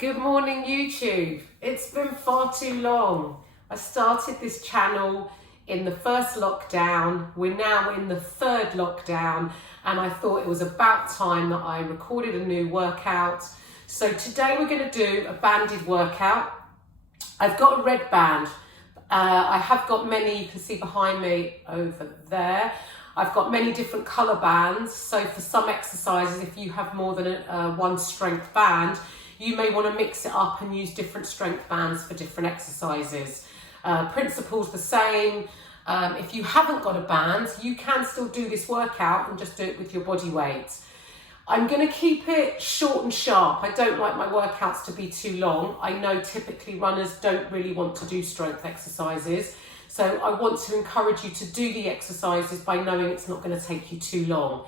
Good morning, YouTube. It's been far too long. I started this channel in the first lockdown. We're now in the third lockdown, and I thought it was about time that I recorded a new workout. So today we're going to do a banded workout. I've got a red band. I have got many, you can see behind me over there. I've got many different colour bands. So for some exercises, if you have more than one strength band, you may want to mix it up and use different strength bands for different exercises. Principle's the same. If you haven't got a band, you can still do this workout and just do it with your body weight. I'm going to keep it short and sharp. I don't like my workouts to be too long. I know typically runners don't really want to do strength exercises. So I want to encourage you to do the exercises by knowing it's not going to take you too long.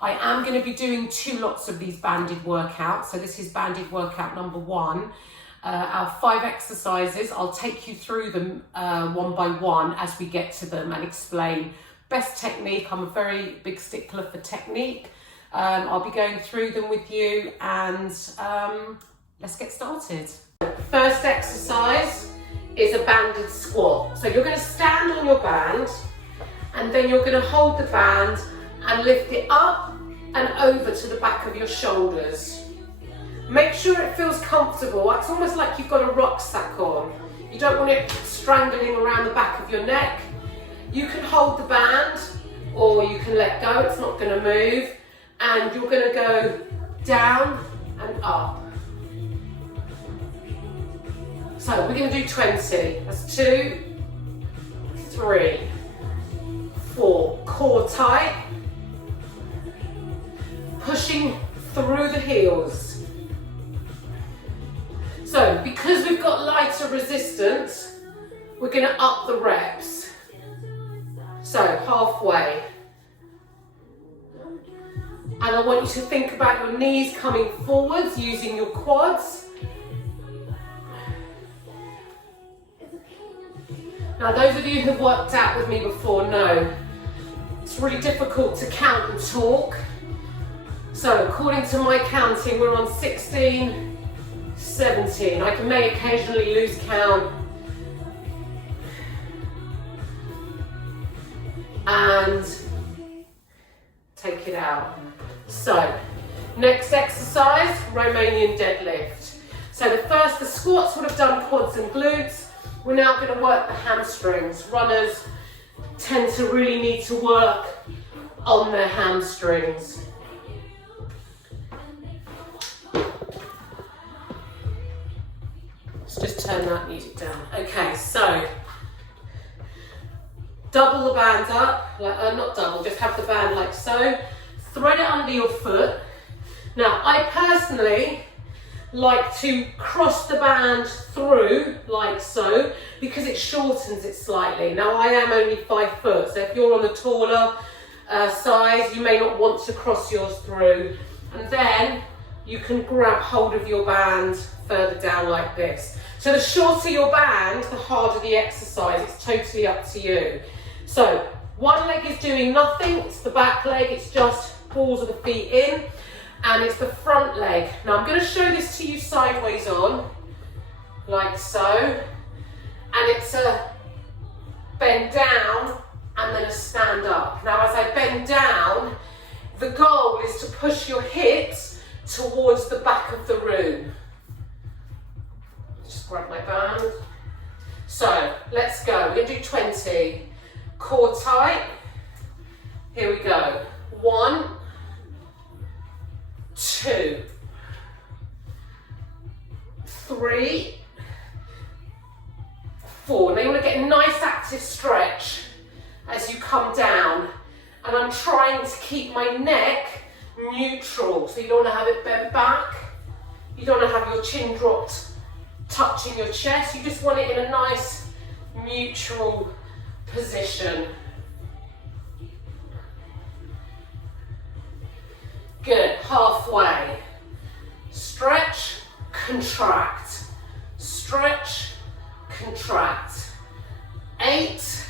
I am going to be doing 2 lots of these banded workouts. So this is banded workout number 1. Our 5 exercises, I'll take you through them one by one as we get to them and explain best technique. I'm a very big stickler for technique. I'll be going through them with you and let's get started. First exercise is a banded squat. So you're going to stand on your band and then you're going to hold the band and lift it up and over to the back of your shoulders. Make sure it feels comfortable. It's almost like you've got a rucksack on. You don't want it strangling around the back of your neck. You can hold the band or you can let go, it's not going to move. And you're going to go down and up. So we're going to do 20. That's 2, 3, 4. Core tight. Pushing through the heels. So because we've got lighter resistance, we're going to up the reps. So halfway. And I want you to think about your knees coming forwards, using your quads. Now those of you who've worked out with me before know it's really difficult to count and talk. So according to my counting, we're on 16, 17. I may occasionally lose count. And take it out. So, next exercise, Romanian deadlift. So the squats would have done quads and glutes. We're now going to work the hamstrings. Runners tend to really need to work on their hamstrings. Let's just turn that music down. Okay, so double the band up, not double, just have the band like so. Thread it under your foot. Now, I personally like to cross the band through like so because it shortens it slightly. Now, I am only 5 foot, so if you're on the taller size, you may not want to cross yours through. And then you can grab hold of your band further down like this. So the shorter your band, the harder the exercise. It's totally up to you. So one leg is doing nothing, it's the back leg, it's just balls of the feet in, and it's the front leg. Now I'm going to show this to you sideways on, like so, and it's a bend down and then a stand up. Now as I bend down, the goal is to push your hips towards the back of the room. Just grab my band. So let's go, we're going to do 20. Core tight. Here we go. 1, 2, 3, 4. Now you want to get a nice active stretch as you come down. And I'm trying to keep my neck neutral. So you don't want to have it bent back. You don't want to have your chin dropped, touching your chest. You just want it in a nice neutral position. Good, halfway. Stretch, contract. Stretch, contract. 8,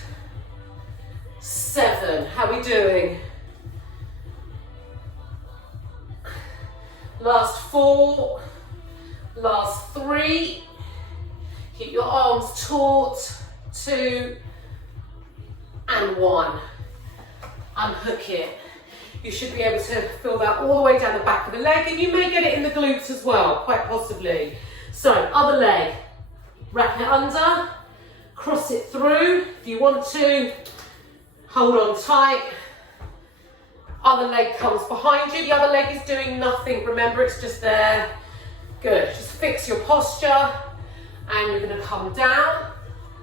7. How are we doing? Last 4. Last 3. Keep your arms taut. 2 and 1. Unhook it. You should be able to feel that all the way down the back of the leg, and you may get it in the glutes as well, quite possibly. So, other leg. Wrap it under, cross it through if you want to. Hold on tight. Other leg comes behind you. The other leg is doing nothing. Remember, it's just there. Good. Just fix your posture, and you're going to come down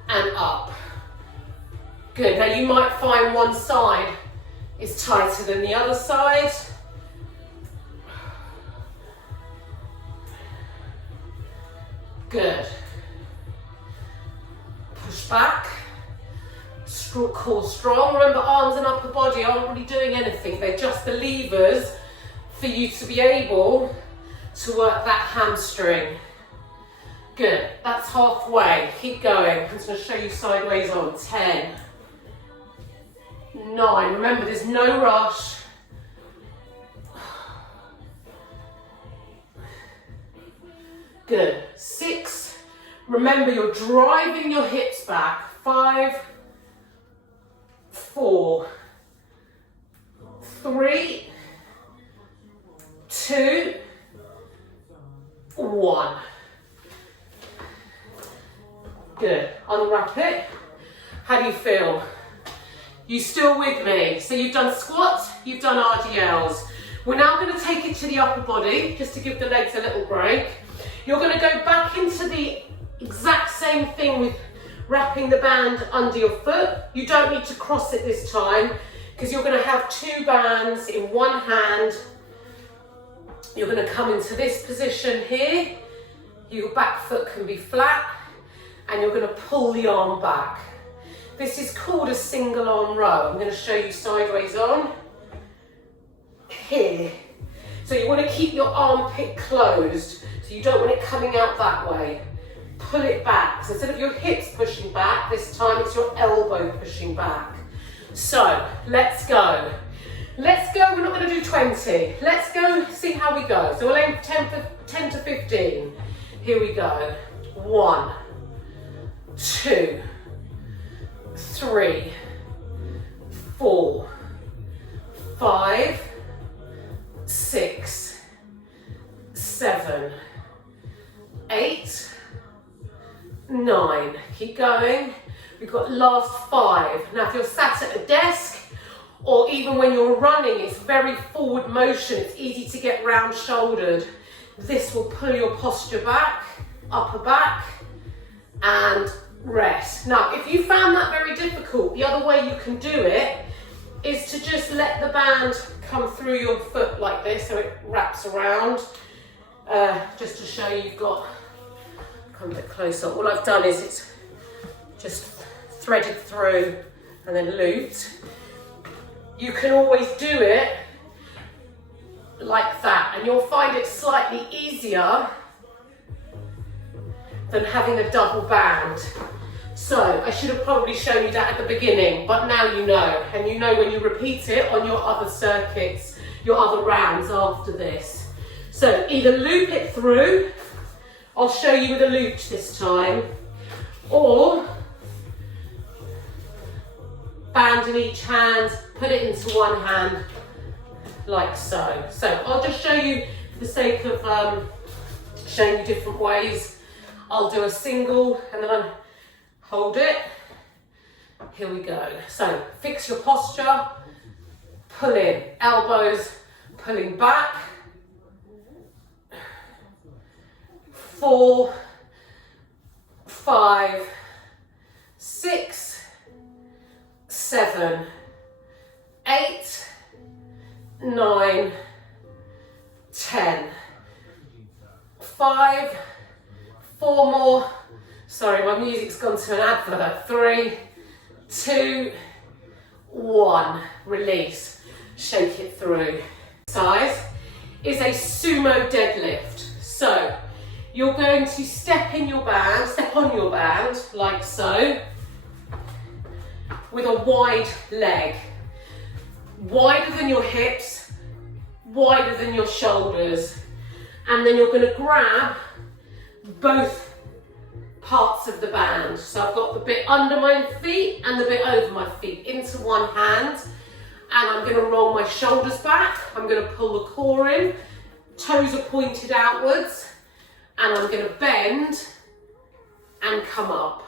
and up. Good. Now you might find one side is tighter than the other side. Good. Push back. Core strong. Remember, arms and upper body aren't really doing anything. They're just the levers for you to be able to work that hamstring. Good. That's halfway. Keep going. I'm just going to show you sideways on. 10. 9. Remember, there's no rush. Good. 6. Remember, you're driving your hips back. 5. 4. 3. 2. 1. Good. Unwrap it. How do you feel? You still with me? So you've done squats, you've done RDLs. We're now going to take it to the upper body, just to give the legs a little break. You're going to go back into the exact same thing with wrapping the band under your foot. You don't need to cross it this time, because you're going to have 2 bands in one hand. You're going to come into this position here. Your back foot can be flat, and you're going to pull the arm back. This is called a single arm row. I'm going to show you sideways on. Here. So you want to keep your armpit closed. So you don't want it coming out that way. Pull it back. So instead of your hips pushing back, this time it's your elbow pushing back. So let's go. Let's go. We're not going to do 20. Let's go see how we go. So we'll aim 10 to 15. Here we go. 1, 2, 3, 4, 5, 6, 7, 8, 9. Keep going. We've got last 5. Now if you're sat at a desk, or even when you're running, it's very forward motion. It's easy to get round shouldered. This will pull your posture back, upper back, and rest. Now, if you found that very difficult, the other way you can do it is to just let the band come through your foot like this, so it wraps around. Just to show you've got, come a bit closer. All I've done is it's just threaded through and then looped. You can always do it like that, and you'll find it slightly easier than having a double band. So I should have probably shown you that at the beginning, but now you know, and you know when you repeat it on your other circuits, your other rounds after this. So either loop it through, I'll show you with a loop this time, or band in each hand, put it into one hand, like so. So I'll just show you, for the sake of showing you different ways. I'll do a single and then I hold it. Here we go. So fix your posture, pull in, elbows pulling back. 4, 5, 6, 7, 8, 9, 10. 5, 4 more. Sorry, my music's gone to an advert. 3, 2, 1. Release. Shake it through. Size is a sumo deadlift. So you're going to step on your band, like so, with a wide leg. Wider than your hips, wider than your shoulders. And then you're going to grab both parts of the band. So I've got the bit under my feet and the bit over my feet into one hand, and I'm going to roll my shoulders back. I'm going to pull the core in, toes are pointed outwards, and I'm going to bend and come up.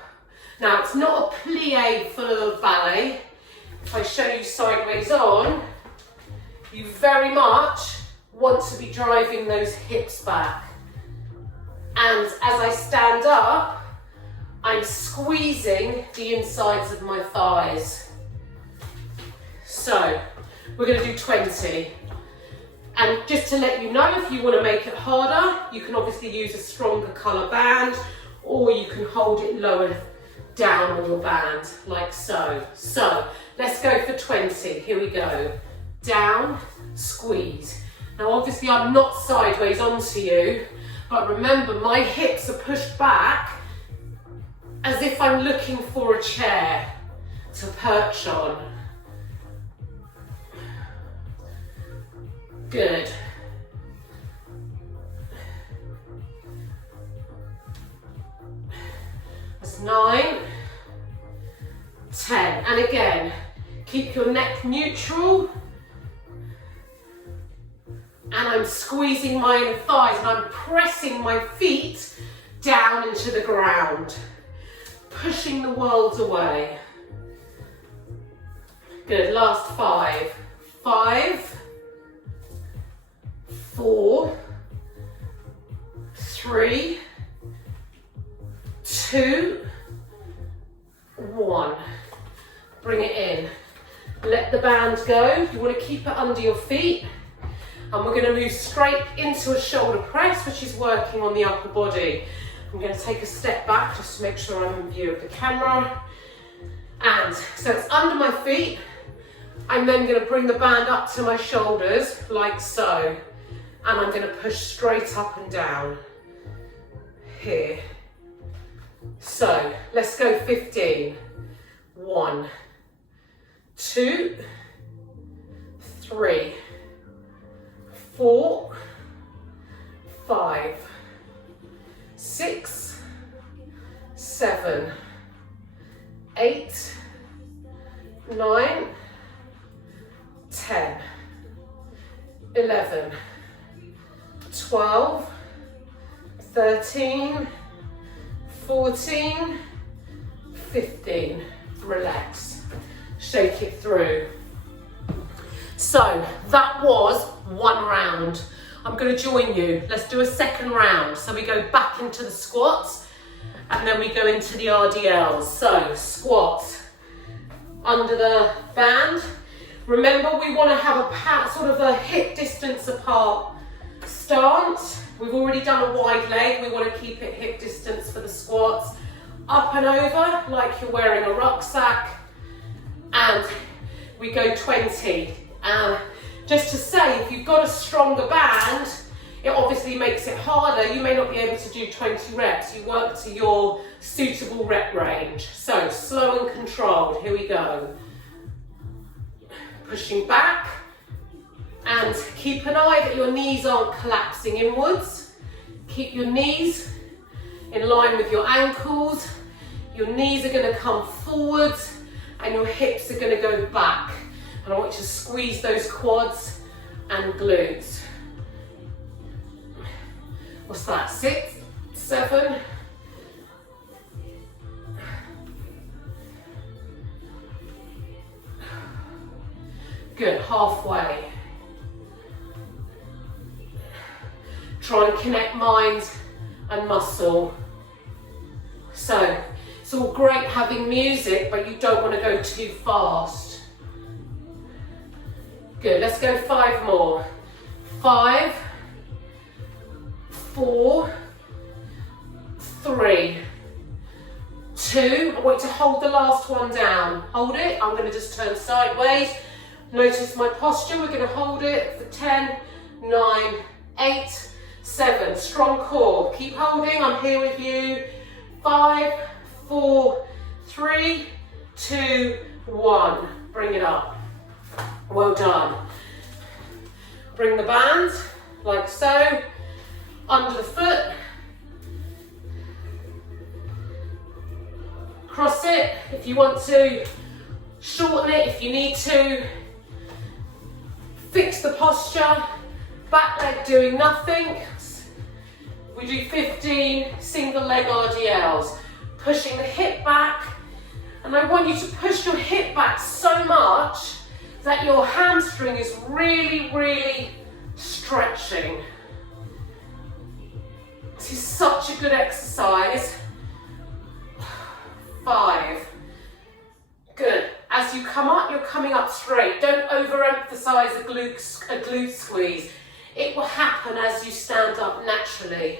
Now it's not a plie for ballet. If I show you sideways on, you very much want to be driving those hips back. And as I stand up, I'm squeezing the insides of my thighs. So we're going to do 20. And just to let you know, if you want to make it harder, you can obviously use a stronger colour band, or you can hold it lower down on your band, like so. So let's go for 20. Here we go. Down, squeeze. Now obviously I'm not sideways onto you, but remember my hips are pushed back as if I'm looking for a chair to perch on. Good. That's 9, 10. And again, keep your neck neutral. And I'm squeezing my inner thighs and I'm pressing my feet down into the ground, pushing the world away. Good, last 5. 5, 4, 3, 2, 1. Bring it in. Let the band go. You want to keep it under your feet. And we're going to move straight into a shoulder press, which is working on the upper body. I'm going to take a step back just to make sure I'm in view of the camera. And so it's under my feet. I'm then going to bring the band up to my shoulders, like so. And I'm going to push straight up and down. Here. So let's go 15. 1, 2, 3, 4, 5, 6, 7, 8, 9, 10, 11, 12, 13, 14, 15. Relax. Shake it through. So that was one round. I'm going to join you. Let's do a second round. So we go back into the squats and then we go into the RDLs. So squats under the band. Remember, we want to have a sort of a hip distance apart stance. We've already done a wide leg. We want to keep it hip distance for the squats. Up and over like you're wearing a rucksack. And we go 20. Just to say, if you've got a stronger band, it obviously makes it harder. You may not be able to do 20 reps. You work to your suitable rep range. So slow and controlled. Here we go. Pushing back. And keep an eye that your knees aren't collapsing inwards. Keep your knees in line with your ankles. Your knees are going to come forwards and your hips are going to go back. And I want you to squeeze those quads and glutes. What's that? 6, 7. Good, halfway. Try and connect mind and muscle. So, it's all great having music, but you don't want to go too fast. Good, let's go 5 more. 5, 4, 3, 2. I want you to hold the last one down. Hold it. I'm going to just turn sideways. Notice my posture. We're going to hold it for 10, 9, 8, 7. Strong core. Keep holding. I'm here with you. 5, 4, 3, 2, 1. Bring it up. Well done. Bring the band like so, under the foot, cross it if you want to, shorten it if you need to, fix the posture, back leg doing nothing. We do 15 single leg RDLs, pushing the hip back, and I want you to push your hip back so much that your hamstring is really, really stretching. This is such a good exercise. 5. Good. As you come up, you're coming up straight. Don't overemphasize a glute squeeze. It will happen as you stand up naturally.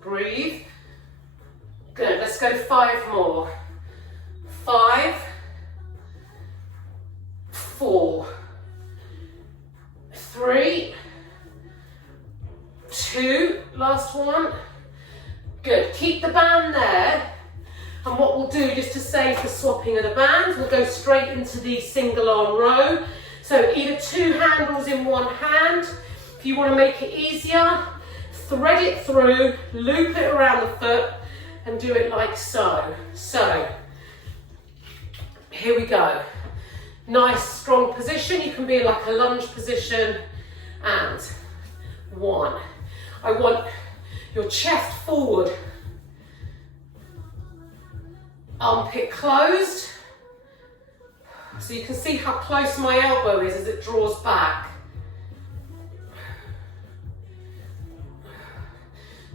Breathe. Good. Let's go 5 more. 5, 4, 3, 2, last one. Good. Keep the band there. And what we'll do, just to save the swapping of the bands, we'll go straight into the single arm row. So either 2 handles in one hand. If you want to make it easier, thread it through, loop it around the foot, and do it like so. So, here we go. Nice strong position. You can be in like a lunge position. And 1. I want your chest forward. Armpit closed. So you can see how close my elbow is as it draws back.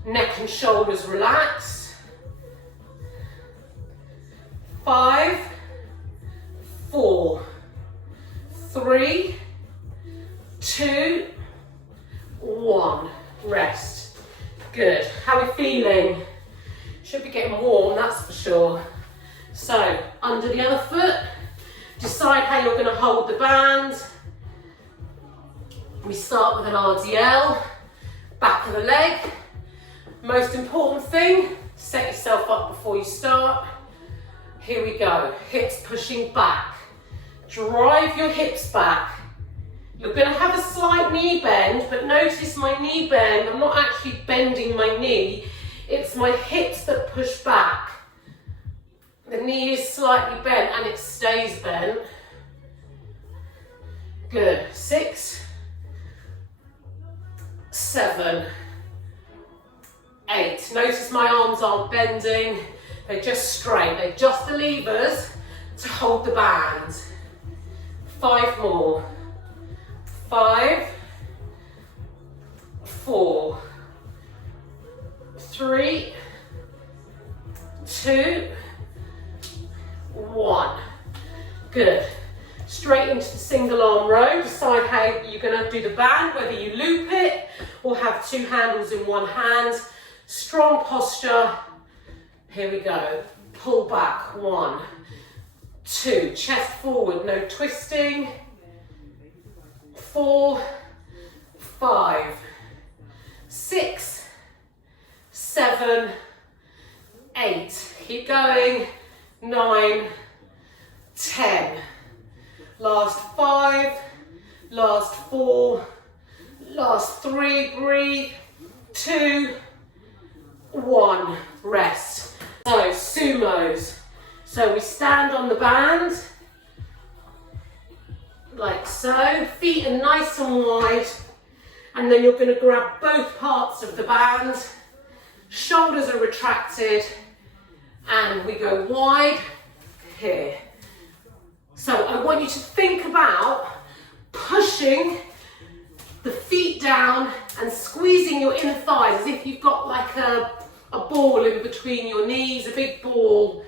Neck and shoulders relaxed. 5, 4, 3, 2, 1. Rest. Good. How are we feeling? Should be getting warm, that's for sure. So, under the other foot, decide how you're going to hold the band. We start with an RDL, back of the leg. Most important thing, set yourself up before you start. Here we go, hips pushing back. Drive your hips back. You're going to have a slight knee bend, but notice my knee bend, I'm not actually bending my knee, it's my hips that push back. The knee is slightly bent and it stays bent. Good. 6, 7, 8. Notice my arms aren't bending, they're just straight. They're just the levers to hold the band. 5 more. 5, 4, 3, 2, 1. Good. Straight into the single arm row. Decide how you're going to do the band, whether you loop it or have 2 handles in one hand. Strong posture. Here we go. Pull back. 1, 2. Chest forward, no twisting. 4, 5, 6, 7, 8. Keep going. 9, 10. Last 5, last 4, last 3, breathe. 2, 1, rest. So, sumos. So we stand on the band, like so. Feet are nice and wide. And then you're going to grab both parts of the band. Shoulders are retracted. And we go wide here. So I want you to think about pushing the feet down and squeezing your inner thighs as if you've got like a ball in between your knees, a big ball,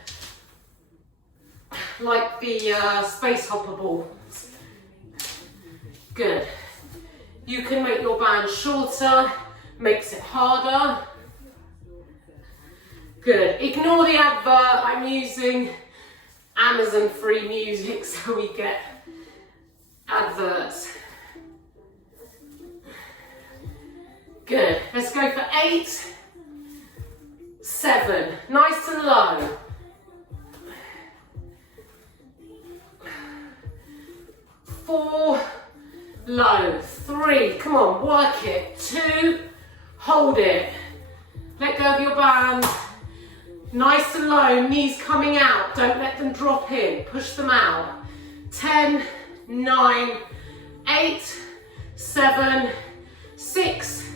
like the space hopper ball. Good. You can make your band shorter, makes it harder. Good. Ignore the advert. I'm using Amazon free music, so we get adverts. Good. Let's go for 8, 7. Nice and low. 4, low. 3, come on, work it. 2, hold it. Let go of your band. Nice and low, knees coming out. Don't let them drop in. Push them out. 10, 9, 8, 7, 6,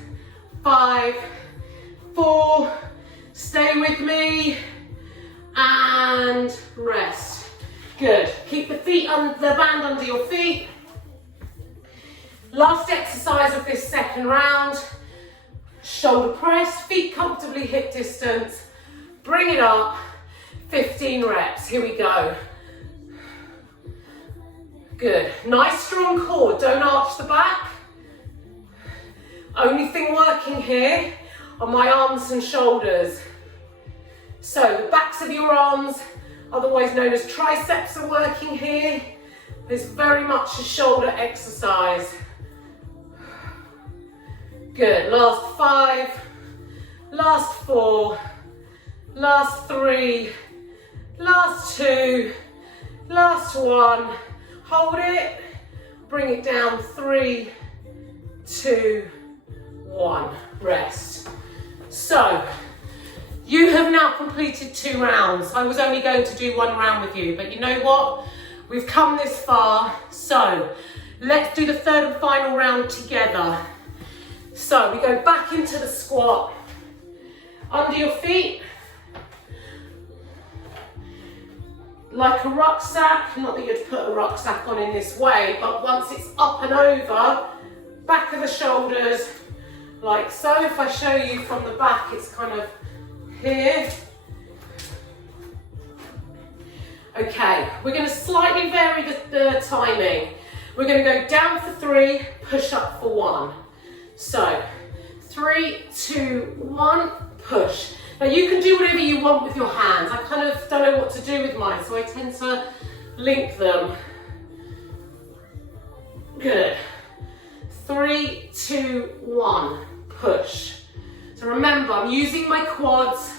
5, 4. Stay with me. And rest. Good. Keep the band under your feet. Last exercise of this second round. Shoulder press, feet comfortably hip distance. Bring it up. 15 reps. Here we go. Good. Nice strong core. Don't arch the back. Only thing working here are my arms and shoulders. So the backs of your arms, otherwise known as triceps, are working here. There's very much a shoulder exercise. Good. Last 5, last 4, last 3, last 2, last 1. Hold it. Bring it down. 3, 2, 1. Rest. So, you have now completed 2 rounds. I was only going to do 1 round with you, but you know what? We've come this far, so let's do the 3rd and final round together. So we go back into the squat, under your feet, like a rucksack. Not that you'd put a rucksack on in this way, but once it's up and over, back of the shoulders, like so. If I show you from the back, it's kind of here. Okay, we're going to slightly vary the timing. We're going to go down for 3, push up for 1. So 3, 2, 1, push. Now you can do whatever you want with your hands. I kind of don't know what to do with mine, so I tend to link them. Good. 3, 2, 1, push. So remember, I'm using my quads.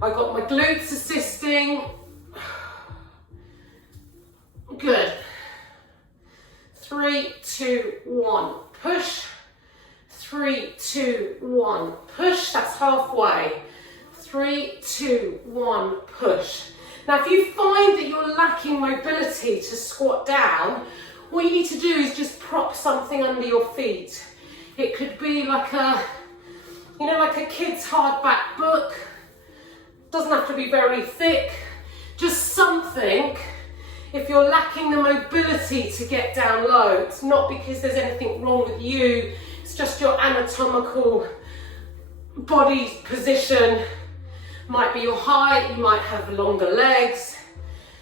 I've got my glutes assisting. Good. 3, 2, 1, push. 3, 2, 1, push. That's halfway. 3, 2, 1, push. Now, if you find that you're lacking mobility to squat down, what you need to do is just prop something under your feet. It could be like a, like a kid's hardback book. Doesn't have to be very thick. Just something. If you're lacking the mobility to get down low, it's not because there's anything wrong with you. It's just your anatomical body position. Might be your height, you might have longer legs.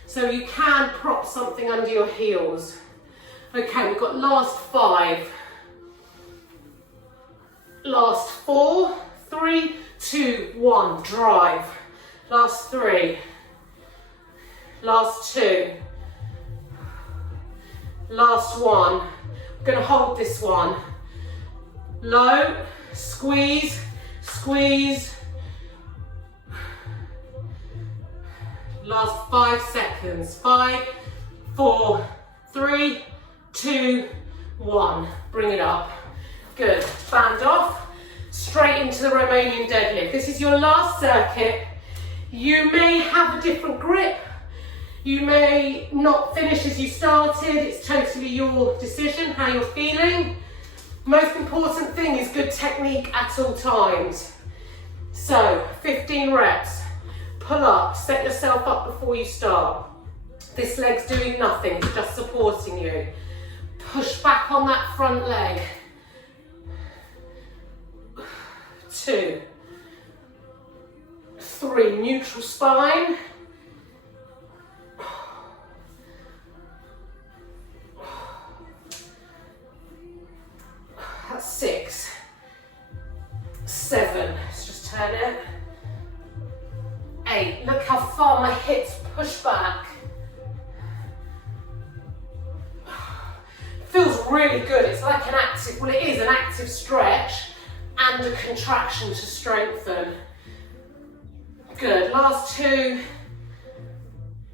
So you can prop something under your heels. Okay, we've got last 5. Last 4, 3, 2, 1, drive. Last 3. Last 2. Last 1. I'm going to hold this one. Low, squeeze, squeeze. Last 5 seconds. 5, 4, 3, 2, 1. Bring it up. Good. Band off. Straight into the Romanian deadlift. This is your last circuit. You may have a different grip. You may not finish as you started. It's totally your decision, how you're feeling. Most important thing is good technique at all times. So, 15 reps. Pull up, set yourself up before you start. This leg's doing nothing, it's just supporting you. Push back on that front leg. 2, 3, neutral spine. That's 6, 7, let's just turn it. 8, look how far my hips push back. Feels really good. It's like an active, well, it is an active stretch and a contraction to strengthen. Good. Last 2,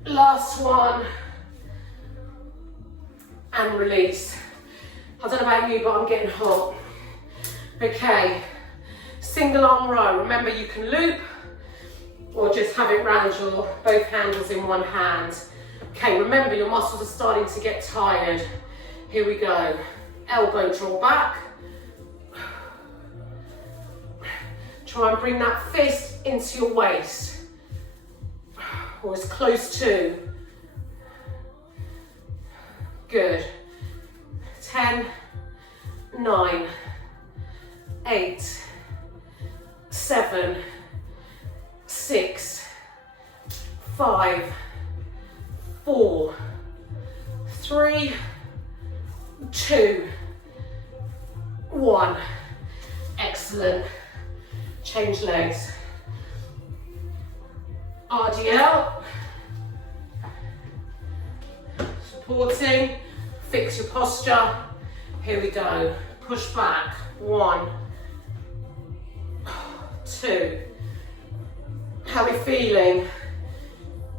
last 1, and release. I don't know about you, but I'm getting hot. Okay, single arm row. Remember, you can loop or just have it round your both handles in one hand. Okay, remember your muscles are starting to get tired. Here we go. Elbow draw back. Try and bring that fist into your waist, or as close to. Good. 10, 9, 8, 7, 6, 5, 4, 3, 2, 1. Excellent. Change legs. RDL. Supporting. Fix your posture. Here we go. Push back. 1, 2. How are we feeling?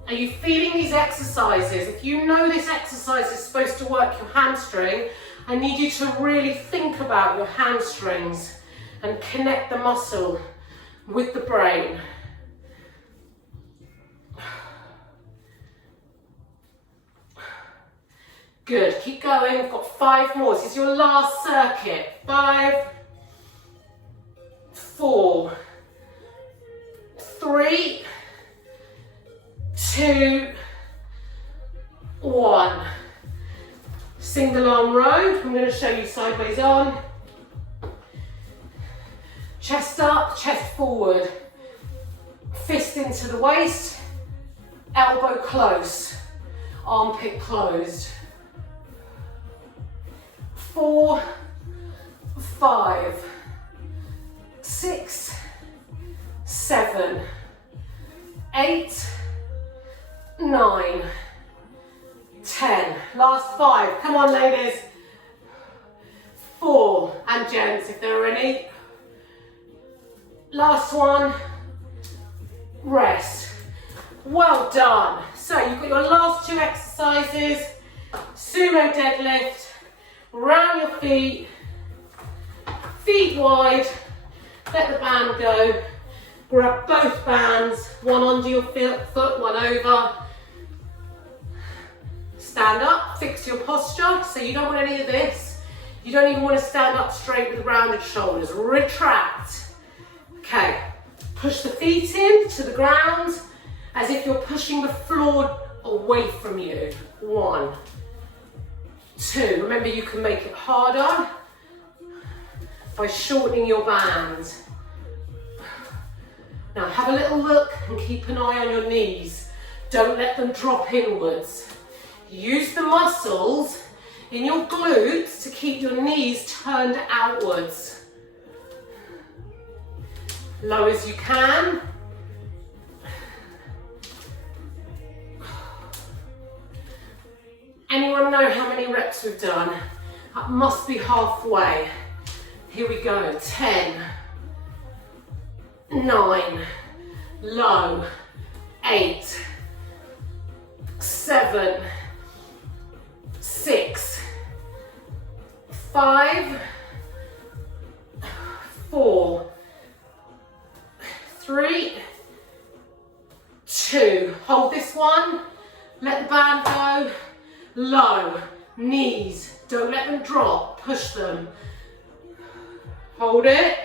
Are you feeling these exercises? If you know this exercise is supposed to work your hamstring, I need you to really think about your hamstrings and connect the muscle with the brain. Good, keep going. We've got 5 more. This is your last circuit. 5, 4, 3, 2, 1. Single arm row. I'm going to show you sideways on. Chest up, chest forward. Fist into the waist. Elbow close. Armpit closed. 4, 5, 6, 7, 8, 9, 10. Last 5. Come on, ladies. 4, and gents, if there are any. Last one. Rest. Well done. So you've got your last 2 exercises. Sumo deadlift. Round your feet. Feet wide. Let the band go. Grab both bands. One under your foot, one over. Stand up, fix your posture. So you don't want any of this. You don't even want to stand up straight with rounded shoulders. Retract. Okay, push the feet in to the ground as if you're pushing the floor away from you. 1, 2. Remember, you can make it harder by shortening your band. Now have a little look and keep an eye on your knees. Don't let them drop inwards. Use the muscles in your glutes to keep your knees turned outwards. Low as you can. Anyone know how many reps we've done? That must be halfway. Here we go. 10, 9, low, 8, 7, 6, 5, 4, 3, 2. Hold this one. Let the band go. Low, knees. Don't let them drop. Push them. Hold it.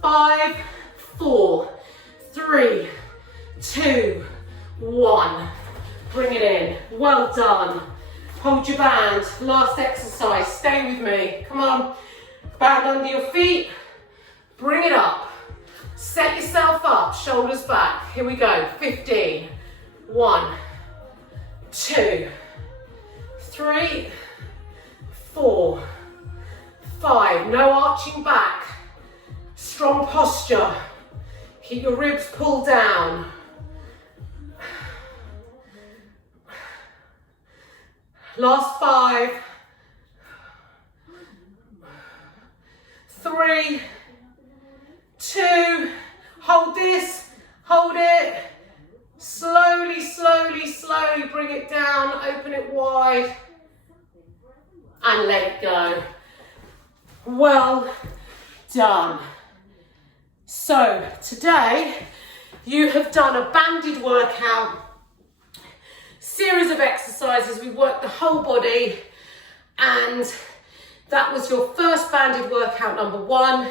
5, 4, 3, 2, 1. Bring it in. Well done. Hold your band. Last exercise. Stay with me. Come on. Band under your feet. Bring it up. Set yourself up. Shoulders back. Here we go. 15. 1, 2, 3, 4, 5. No arching back. Strong posture. Keep your ribs pulled down. Last 5, 3, 2, hold this, hold it. Slowly, slowly, slowly bring it down, open it wide. and let it go. Well done. So today you have done a banded workout, series of exercises. We worked the whole body, and that was your first banded workout, number 1.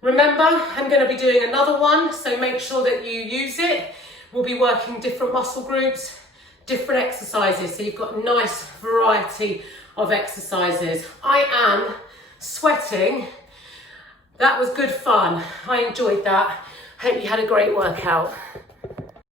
Remember, I'm going to be doing another one, so make sure that you use it. We'll be working different muscle groups, different exercises, so you've got a nice variety of exercises. I am sweating. That was good fun. I enjoyed that. Hope you had a great workout.